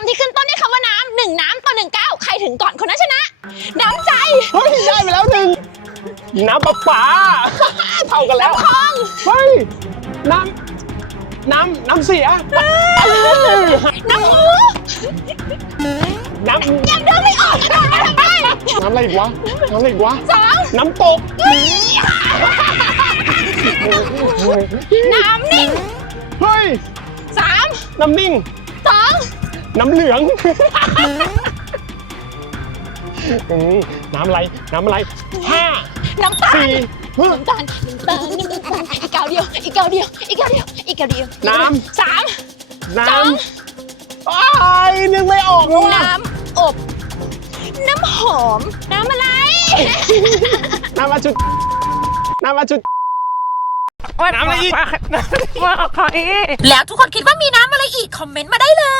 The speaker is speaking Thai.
ำที่ขึ้นต้นด้วยคำว่าน้ำหนึ่งน้ำต่อหนึ่งก้าวใครถึงก่อนคนนั้นชนะ น้ำใจเฮ้ยได้ไปแล้วหนึ่งน้ำประปาเท่ากันแล้วน้ำคลองเฮ้ยน้ำน้ำน้ำเสียน้ำหูน้ำยังเดินไม่ออกกระโดดมาทำไมน้ำอะไรอีกวะน้ำอะไรอีกวะสองน้ำตก น้ำนิ่งเฮ้ยสามน้ำนิ่งสอง น้ำเหลือง อืมน้ำอะไร น้ำอะไรห้าน้ำตาลสี่เฮ้ยน้ำตาลน้ำตาลน้ำตาลอีกเกาวเดียว อีกเกาวเดียว อีกเกาวเดียว อีกเกาวเดียวน้ำสามน้สองำอ้ายนึกไม่ออกแล้วว่ะน้ำอบ น้ำหอม น้ำอะไร น้ำมาจุดน้ำมาจุด น้ำอะไรอีก แล้วทุกคนคิดว่ามีน้ำอะไรอีก คอมเมนต์มาได้เลย